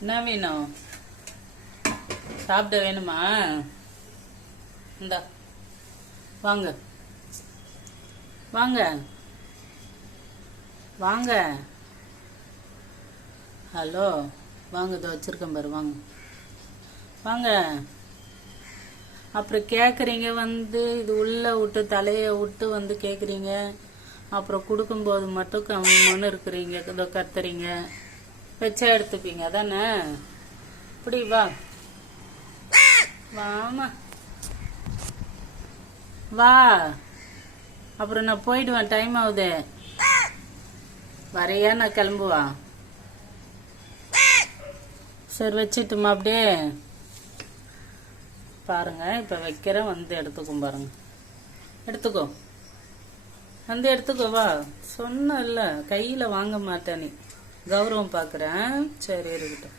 என்ன வேணும் சாப்பிட வேணுமா? இந்தா வாங்க. வாங்க. வாங்க. ஹலோ வாங்க இதோ வச்சுருக்கேன் பாரு வாங்க. வாங்க. அப்புறம் கேட்குறீங்க வந்து இது உள்ளே விட்டு தலையை விட்டு வந்து கேட்குறீங்க அப்புறம் கொடுக்கும்போது மட்டும் கம்முன்னு இருக்கிறீங்க இதோ கத்துறீங்க. வச்சா எடுத்துப்பீங்க அதானே? இப்படி வா. வாமா வா. அப்புறம் நான் போயிடுவேன் டைம் ஆகுது வரையா நான் கிளம்புவா? சரி வச்சுட்டுமா அப்படியே. பாருங்க இப்ப வைக்கிறேன் வந்து எடுத்துக்கும் பாருங்க. எடுத்துக்கோ. வந்து எடுத்துக்கோ வா. சொன்னல கையில வாங்க மாட்டேன் நீ கௌரவம் பார்க்குறேன் சரி இருக்கட்டும்.